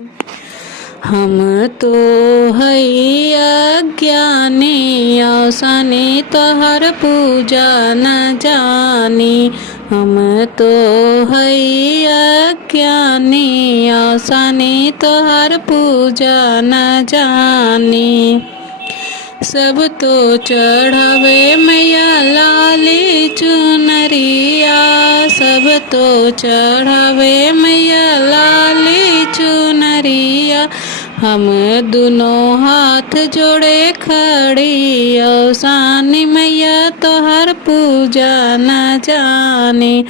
हम तो हई अज्ञानी औसनी तोहर पूजा न जानी। हम तो हई अज्ञानी औसनी तोहर पूजा न जानी। सब तो चढ़ावे मैया लाली चुनरिया, सब तो चढ़ावे मैया लाली चुनरिया। हम दोनों हाथ जोड़े खड़ी औसानी मैया तोहर पूजा न जानी।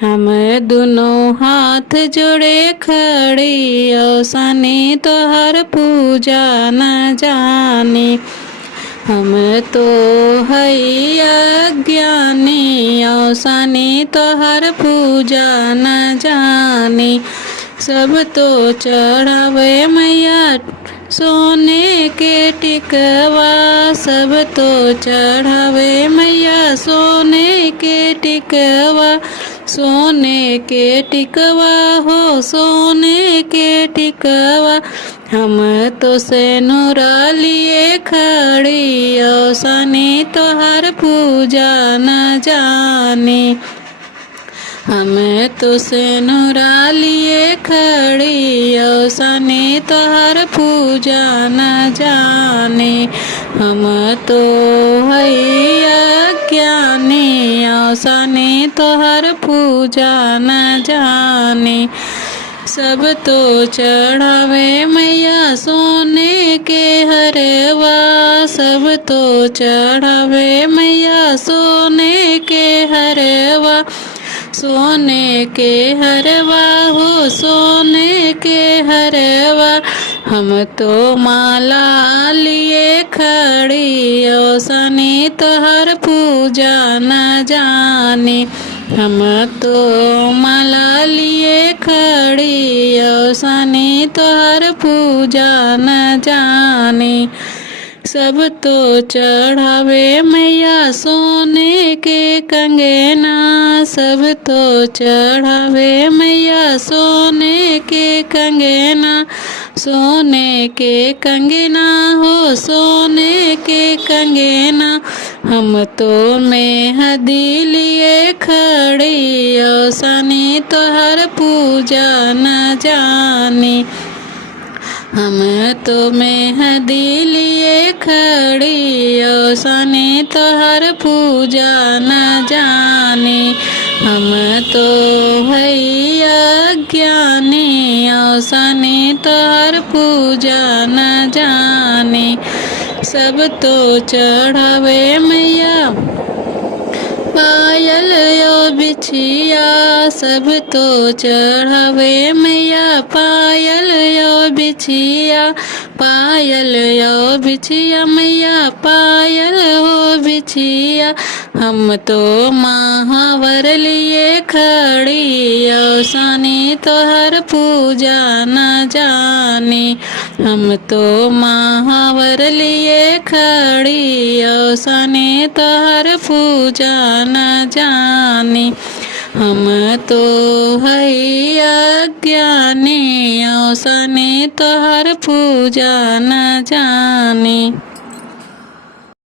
हम दोनों हाथ जोड़े खड़ी औसानी तोहर पूजा न जानी। हम तो हई अज्ञानी औसनी तोहर पूजा न जानी। सब तो चढ़ावे मैया सोने के टिकवा, सब तो चढ़ावे मैया सोने के टिकवा। सोने के टिकवा हो सोने के टिकवा। हम तो सेनुरा लिए खड़ी औसनी तोहर पूजा न जानी। हम तो सेनुरा लिए खड़ी औसनी तोहर पूजा न जानी। हम तो हई अज्ञानी औसनी तोहर पूजा न जानी। सब तो चढ़ावे मैया सोने के हरवा, सब तो चढ़ावे मैया सोने के हरवा। सोने के हरवा हो सोने के हरवा। हम तो माला लिए खड़ी औसनी तोहर पूजा न जानी। हम तो माला लिए खड़ी औसनी तोहर पूजा न जानी। सब तो चढ़ावे मैया सोने के कंगना, सब तो चढ़ावे मैया सोने के कंगना। सोने के कंगना हो सोने के कंगना। हम तो मेहंदी लिए खड़ी औसनी तोहर पूजा न जानी। हम तो मेहंदी लिए खड़ी औसनी तोहर पूजा न जानी। हम तो हई अज्ञानी औसनी तोहर पूजा न जानी। सब तो चढ़ावे मैया पायल यो बिछिया, सब तो चढ़ावे मैया पायल यो बिछिया। पायल यो बिछिया मैया पायल हो बिछिया। हम तो महावर लिए खड़ी औसनी तोहर पूजा न जानी। हम तो महावर लिए खड़ी औसनी तोहर पूजा न जानी। हम तो हई अज्ञानी औसनी तोहर पूजा न जानी।